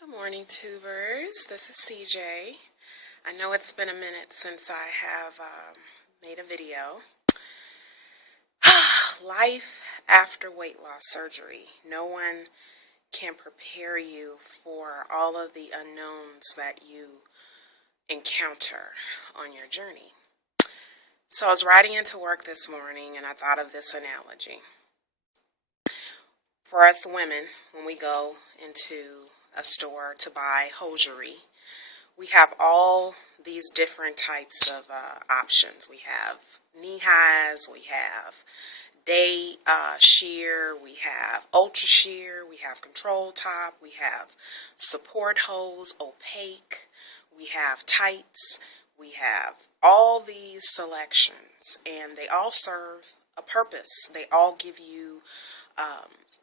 Good morning, tubers. This is CJ. I know it's been a minute since I have made a video. Life after weight loss surgery. No one can prepare you for all of the unknowns that you encounter on your journey. So I was riding into work this morning and I thought of this analogy. For us women, when we go into a store to buy hosiery, we have all these different types of options. We have knee highs, we have day sheer, we have ultra sheer, we have control top, we have support hose, opaque, we have tights, we have all these selections, and they all serve a purpose. They all give you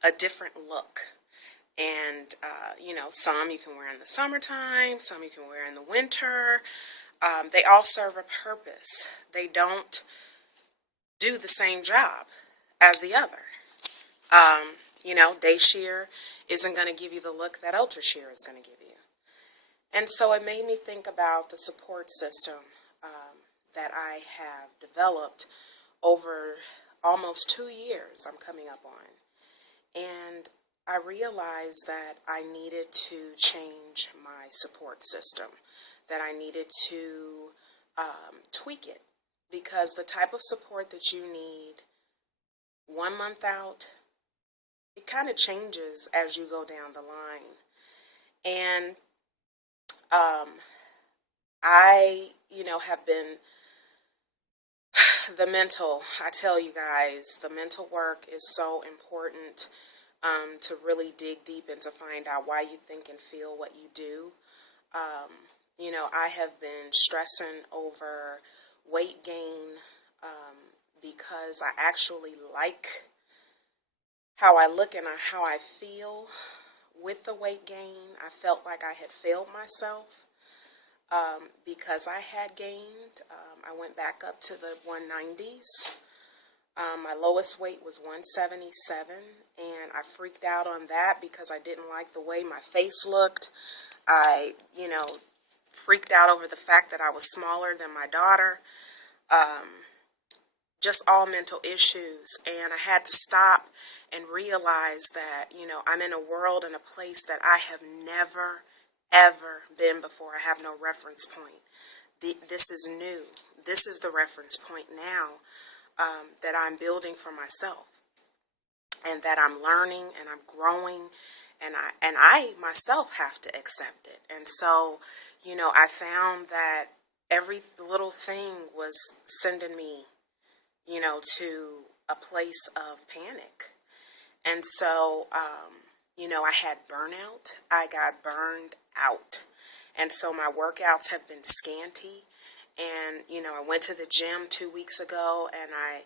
a different look. And, some you can wear in the summertime, some you can wear in the winter. They all serve a purpose. They don't do the same job as the other. Day sheer isn't going to give you the look that ultra sheer is going to give you. And so it made me think about the support system that I have developed over almost 2 years I'm coming up on. And I realized that I needed to change my support system, that I needed to tweak it, because the type of support that you need 1 month out, it kind of changes as you go down the line. And I have been I tell you guys, the mental work is so important. To really dig deep and to find out why you think and feel what you do. I have been stressing over weight gain because I actually like how I look and how I feel with the weight gain. I felt like I had failed myself because I had gained. I went back up to the 190s. My lowest weight was 177, and I freaked out on that because I didn't like the way my face looked. I, freaked out over the fact that I was smaller than my daughter. Just all mental issues, and I had to stop and realize that, I'm in a world and a place that I have never, ever been before. I have no reference point. This is new. This is the reference point now. That I'm building for myself, and that I'm learning and I'm growing, and I myself have to accept it. And so, I found that every little thing was sending me, to a place of panic. And so, I had burnout. I got burned out. And so my workouts have been scanty. And, I went to the gym 2 weeks ago and I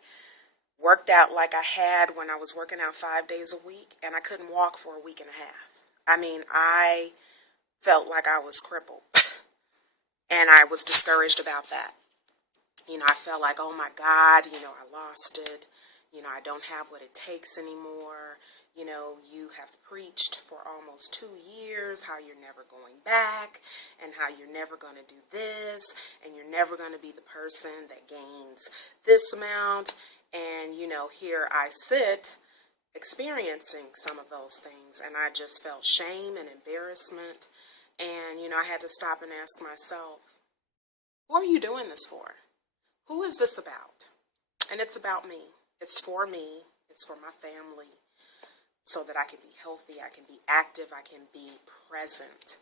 worked out like I had when I was working out 5 days a week, and I couldn't walk for a week and a half. I mean, I felt like I was crippled and I was discouraged about that. I felt like, oh my God, I lost it. I don't have what it takes anymore. You have preached for almost 2 years how you're never going back and how you're never going to do this and you're never going to be the person that gains this amount. And, here I sit experiencing some of those things, and I just felt shame and embarrassment. And, I had to stop and ask myself, who are you doing this for? Who is this about? And it's about me. It's for me. It's for my family, so that I can be healthy, I can be active, I can be present.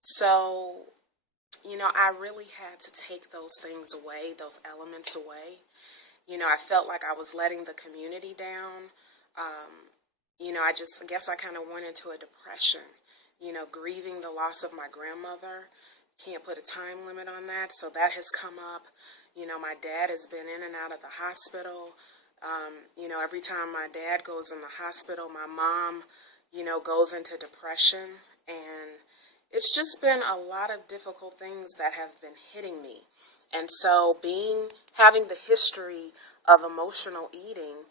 So, I really had to take those things away, those elements away. I felt like I was letting the community down. I guess I kind of went into a depression, grieving the loss of my grandmother. Can't put a time limit on that, so that has come up. My dad has been in and out of the hospital. Every time my dad goes in the hospital, my mom, goes into depression. And it's just been a lot of difficult things that have been hitting me. And so having the history of emotional eating,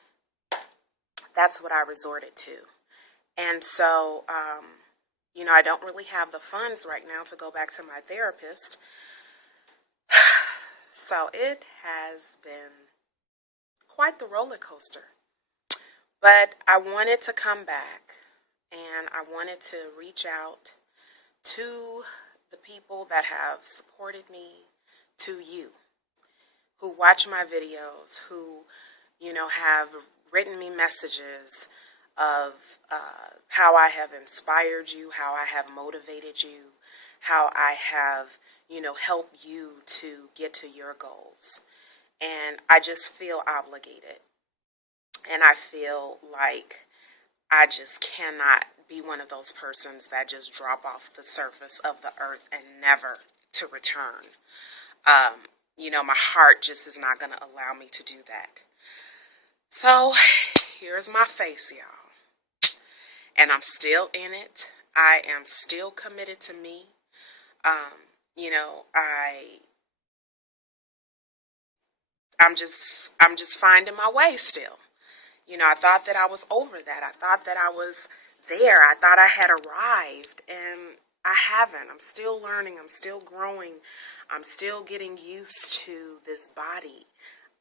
that's what I resorted to. And so, I don't really have the funds right now to go back to my therapist. So it has been quite the roller coaster. But I wanted to come back, and I wanted to reach out to the people that have supported me, to you who watch my videos, who, have written me messages of how I have inspired you, how I have motivated you, how I have, helped you to get to your goals. And I just feel obligated. And I feel like I just cannot be one of those persons that just drop off the surface of the earth and never to return. My heart just is not going to allow me to do that. So here's my face, y'all. And I'm still in it. I am still committed to me. I'm just finding my way still. I thought that I was over that. I thought that I was there. I thought I had arrived, and I haven't. I'm still learning. I'm still growing. I'm still getting used to this body.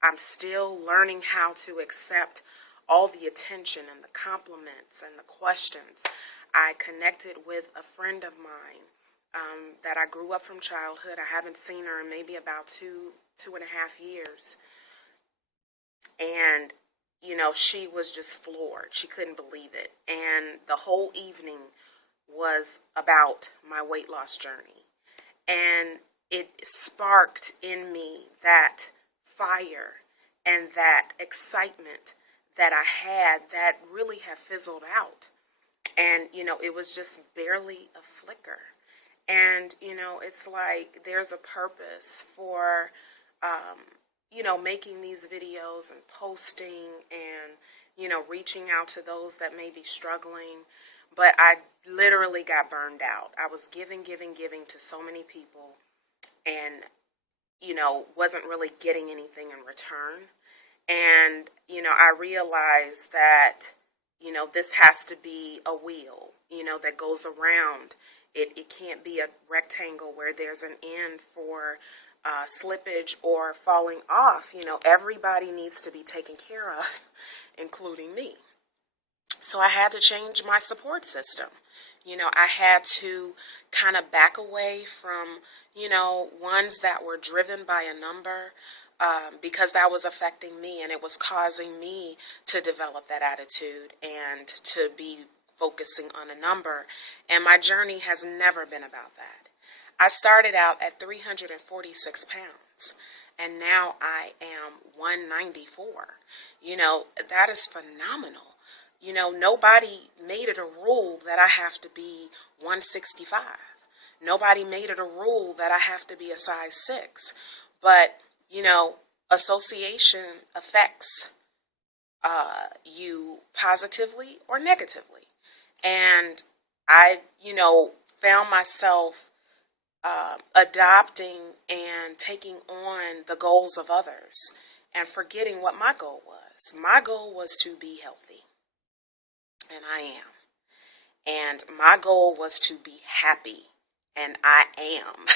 I'm still learning how to accept all the attention and the compliments and the questions. I connected with a friend of mine that I grew up from childhood. I haven't seen her in maybe about 2.5 years. And she was just floored. She couldn't believe it. And the whole evening was about my weight loss journey. And it sparked in me that fire and that excitement that I had that really had fizzled out. And, it was just barely a flicker. And, it's like there's a purpose for, making these videos and posting and, reaching out to those that may be struggling. But I literally got burned out. I was giving to so many people and, wasn't really getting anything in return. And, I realized that, this has to be a wheel, that goes around. It can't be a rectangle where there's an end for slippage or falling off. Everybody needs to be taken care of, including me. So I had to change my support system. I had to kind of back away from, ones that were driven by a number, because that was affecting me and it was causing me to develop that attitude and to be focusing on a number. And my journey has never been about that. I started out at 346 pounds and now I am 194. That is phenomenal. Nobody made it a rule that I have to be 165. Nobody made it a rule that I have to be a size 6. But, association affects you positively or negatively. And I, found myself adopting and taking on the goals of others and forgetting what my goal was. My goal was to be healthy. And I am. And my goal was to be happy. And I am.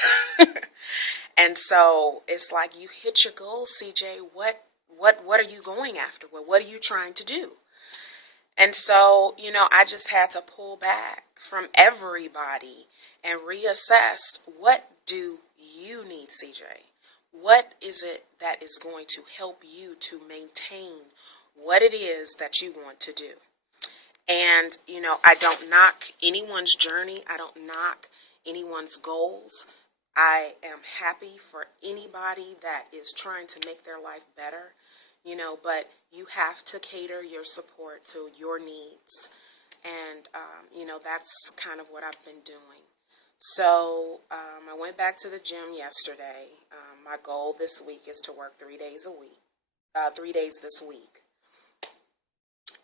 And so it's like you hit your goal, CJ. What are you going after? What are you trying to do? And so, I just had to pull back from everybody and reassess, what do you need, CJ? What is it that is going to help you to maintain what it is that you want to do? And, I don't knock anyone's journey. I don't knock anyone's goals. I am happy for anybody that is trying to make their life better, but you have to cater your support to your needs. And, that's kind of what I've been doing. So I went back to the gym yesterday. My goal this week is to work 3 days a week, 3 days this week.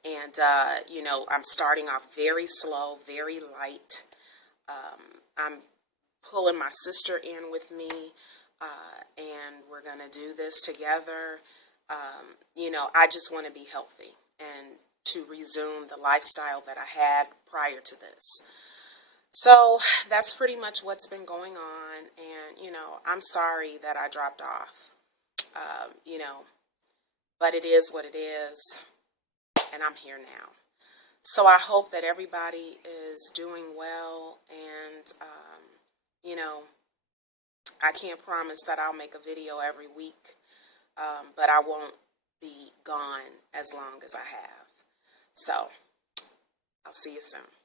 And, I'm starting off very slow, very light. I'm pulling my sister in with me, and we're going to do this together. I just want to be healthy and to resume the lifestyle that I had prior to this. So that's pretty much what's been going on. And, I'm sorry that I dropped off, you know, but it is what it is. And I'm here now. So I hope that everybody is doing well. And, you know, I can't promise that I'll make a video every week, but I won't be gone as long as I have. So I'll see you soon.